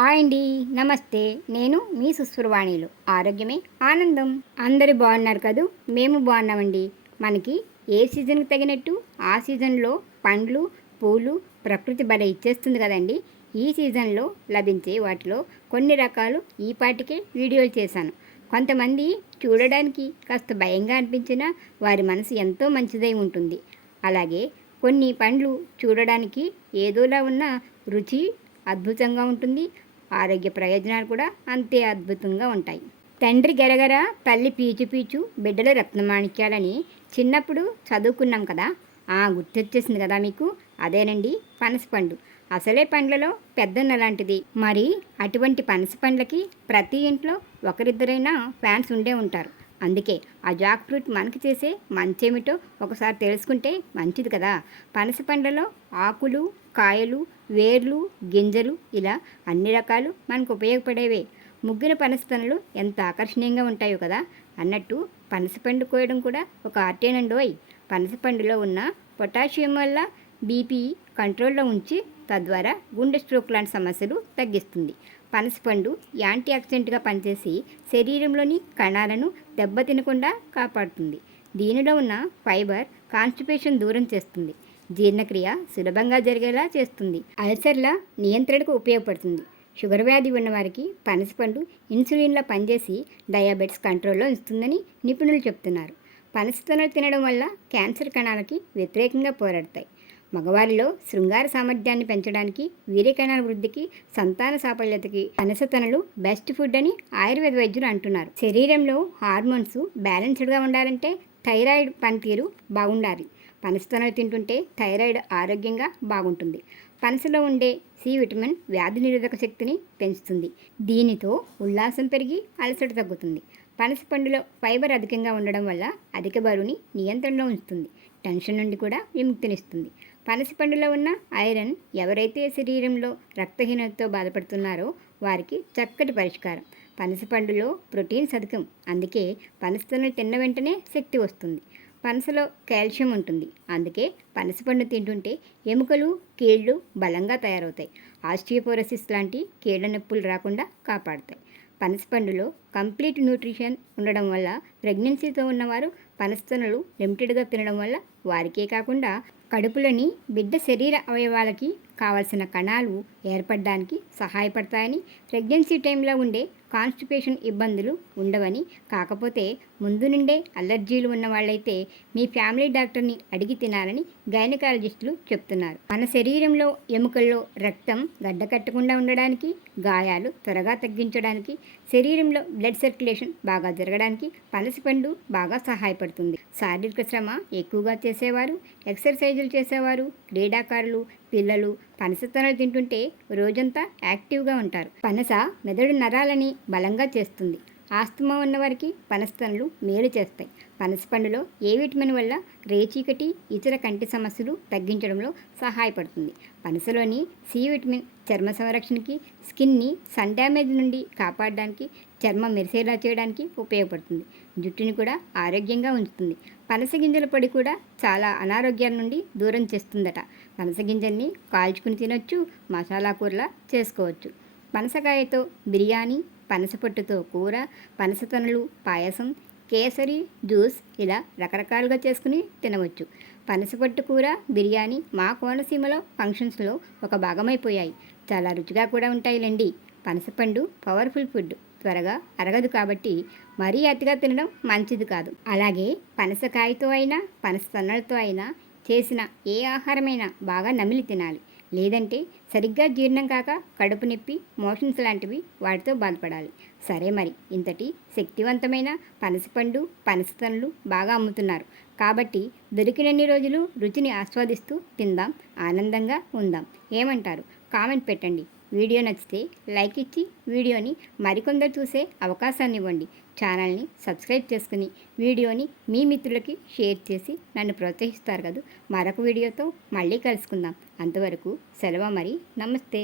Hi అండి. నమస్తే. నేను మీ సుశ్రువాణిలు. ఆరోగ్యమే ఆనందం. అందరూ బాగున్నారు కదూ. మేము బాగున్నామండి. మనకి ఏ సీజన్కి తగినట్టు ఆ సీజన్లో పండ్లు, పూలు ప్రకృతి భలే ఇచ్చేస్తుంది కదండి. ఈ సీజన్లో లభించే వాటిలో కొన్ని రకాలు ఈ పాటికే వీడియోలు చేశాను. కొంతమంది చూడడానికి కాస్త భయంగా అనిపించినా వారి మనసు ఎంతో మంచిదై ఉంటుంది. అలాగే కొన్ని పండ్లు చూడడానికి ఏదోలా ఉన్న రుచి అద్భుతంగా ఉంటుంది. ఆరోగ్య ప్రయోజనాలు కూడా అంతే అద్భుతంగా ఉంటాయి. తండ్రి గరగర, తల్లి పీచు పీచు, బిడ్డలు రత్నమాణిక్యాలని చిన్నప్పుడు చదువుకున్నాం కదా. గుర్తొచ్చేసింది కదా మీకు. అదేనండి పనసపండు. అసలే పండ్లలో పెద్దన్న లాంటిది. మరి అటువంటి పనస పండ్లకి ప్రతి ఇంట్లో ఒకరిద్దరైనా ఫ్యాన్స్ ఉండే ఉంటారు. అందుకే ఆ జాక్ ఫ్రూట్ మనకి చేసే మంచేమిటో ఒకసారి తెలుసుకుంటే మంచిది కదా. పనస పండ్లలో ఆకులు, కాయలు, వేర్లు, గింజలు ఇలా అన్ని రకాలు మనకు ఉపయోగపడేవే. ముగ్గిన పనసతనలు ఎంత ఆకర్షణీయంగా ఉంటాయో కదా. అన్నట్టు పనసపండు కోయడం కూడా ఒక ఆర్టేనండోయ్. పనసపండులో ఉన్న పొటాషియం వల్ల బీపీ కంట్రోల్లో ఉంచి తద్వారా గుండె స్ట్రోక్ లాంటి సమస్యలు తగ్గిస్తుంది. పనసపండు యాంటీ ఆక్సిడెంట్గా పనిచేసి శరీరంలోని కణాలను దెబ్బతినకుండా కాపాడుతుంది. దీనిలో ఉన్న ఫైబర్ కాన్స్టిపేషన్ దూరం చేస్తుంది. జీర్ణక్రియ సులభంగా జరిగేలా చేస్తుంది. అల్సర్ల నియంత్రణకు ఉపయోగపడుతుంది. షుగర్ వ్యాధి ఉన్నవారికి పనసపండు ఇన్సులిన్లా పనిచేసి డయాబెటిస్ కంట్రోల్లో ఉంచుతుందని నిపుణులు చెప్తున్నారు. పనసతొనలు తినడం వల్ల క్యాన్సర్ కణాలకి వ్యతిరేకంగా పోరాడతాయి. మగవారిలో శృంగార సామర్థ్యాన్ని పెంచడానికి, వీర్యకణాల వృద్ధికి, సంతాన సాఫల్యతకి పనసతొనలు బెస్ట్ ఫుడ్ అని ఆయుర్వేద వైద్యులు అంటున్నారు. శరీరంలో హార్మోన్స్ బ్యాలెన్స్డ్గా ఉండాలంటే థైరాయిడ్ పనితీరు బాగుండాలి. పనసతొనలు తింటుంటే థైరాయిడ్ ఆరోగ్యంగా బాగుంటుంది. పనసలో ఉండే సి విటమిన్ వ్యాధి నిరోధక శక్తిని పెంచుతుంది. దీనితో ఉల్లాసం పెరిగి అలసట తగ్గుతుంది. పనస పండులో ఫైబర్ అధికంగా ఉండడం వల్ల అధిక బరువుని నియంత్రణలో ఉంచుతుంది. టెన్షన్ నుండి కూడా విముక్తినిస్తుంది. పనస పండులో ఉన్న ఐరన్ ఎవరైతే శరీరంలో రక్తహీనతతో బాధపడుతున్నారో వారికి చక్కటి పరిష్కారం. పనస పండులో ప్రోటీన్స్ అధికం. అందుకే పనసతొనలు తిన్న వెంటనే శక్తి వస్తుంది. పనసలో కాల్షియం ఉంటుంది. అందుకే పనసపండు తింటుంటే ఎముకలు, కీళ్ళు బలంగా తయారవుతాయి. ఆస్టియోపోరోసిస్ లాంటి కీళ్ళ నొప్పులు రాకుండా కాపాడుతాయి. పనసపండులో కంప్లీట్ న్యూట్రిషన్ ఉండడం వల్ల ప్రెగ్నెన్సీతో ఉన్నవారు పనసతొనలు లిమిటెడ్గా తినడం వల్ల వారికే కాకుండా కడుపులోని బిడ్డ శరీర అవయవాలకి కావలసిన కణాలు ఏర్పడడానికి సహాయపడతాయని, ప్రెగ్నెన్సీ టైంలో ఉండే కాన్స్టిపేషన్ ఇబ్బందులు ఉండవని, కాకపోతే ముందు నుండే అలర్జీలు ఉన్న వాళ్ళైతే మీ ఫ్యామిలీ డాక్టర్ని అడిగి తినాలని గైనకాలజిస్టులు చెప్తున్నారు. మన శరీరంలో ఎముకల్లో రక్తం గడ్డకట్టకుండా ఉండడానికి, గాయాలు త్వరగా తగ్గించడానికి, శరీరంలో బ్లడ్ సర్క్యులేషన్ బాగా జరగడానికి పనసపండు బాగా సహాయపడుతుంది. శారీరక శ్రమ ఎక్కువగా చేసేవారు, ఎక్సర్సైజులు చేసేవారు, క్రీడాకారులు, పిల్లలు పనసతొనలు తింటుంటే రోజంతా యాక్టివ్గా ఉంటారు. పనస మెదడు నరాలని బలంగా చేస్తుంది. ఆస్తమా ఉన్నవారికి పనసతొనలు మేలు చేస్తాయి. పనసపండులో ఏ విటమిన్ వల్ల రేచీకటి, ఇతర కంటి సమస్యలు తగ్గించడంలో సహాయపడుతుంది. పనసలోని సి విటమిన్ చర్మ సంరక్షణకి, స్కిన్ని సన్ డ్యామేజ్ నుండి కాపాడడానికి, చర్మం మెరిసేలా చేయడానికి ఉపయోగపడుతుంది. జుట్టుని కూడా ఆరోగ్యంగా ఉంచుతుంది. పనస గింజల పొడి కూడా చాలా అనారోగ్యాల నుండి దూరం చేస్తుందట. పనస గింజల్ని కాల్చుకుని తినొచ్చు, మసాలా కూరలా చేసుకోవచ్చు. పనసకాయతో బిర్యానీ, పనస పొట్టుతో కూర, పనసతొనలు పాయసం, కేసరి జ్యూస్ ఇలా రకరకాలుగా చేసుకుని తినవచ్చు. పనసపొట్టు కూర, బిర్యానీ మా కోనసీమలో ఫంక్షన్స్లో ఒక భాగమైపోయాయి. చాలా రుచిగా కూడా ఉంటాయిలేండి. పనసపండు పవర్ఫుల్ ఫుడ్. త్వరగా అరగదు కాబట్టి మరీ అతిగా తినడం మంచిది కాదు. అలాగే పనసకాయతో అయినా పనసతొనలతో అయినా చేసిన ఏ ఆహారమైనా బాగా నమిలి తినాలి. లేదంటే సరిగ్గా జీర్ణం కాక కడుపు నొప్పి, మోషన్స్ లాంటివి వాటితో బాధపడాలి. సరే, మరి ఇంతటి శక్తివంతమైన పనసపండు, పనసతొనలు బాగా అమ్ముతున్నారు కాబట్టి దొరికినన్ని రోజులు రుచిని ఆస్వాదిస్తూ తిందాం, ఆనందంగా ఉందాం. ఏమంటారు? కామెంట్ పెట్టండి. వీడియో నచ్చితే లైక్ ఇచ్చి వీడియోని మరికొందరు చూసే అవకాశాన్ని ఇవ్వండి. ఛానల్ని సబ్స్క్రైబ్ చేసుకుని వీడియోని మీ మిత్రులకి షేర్ చేసి నన్ను ప్రోత్సహిస్తారు కదా. మరొక వీడియోతో మళ్ళీ కలుసుకుందాం. అంతవరకు సెలవు మరి. నమస్తే.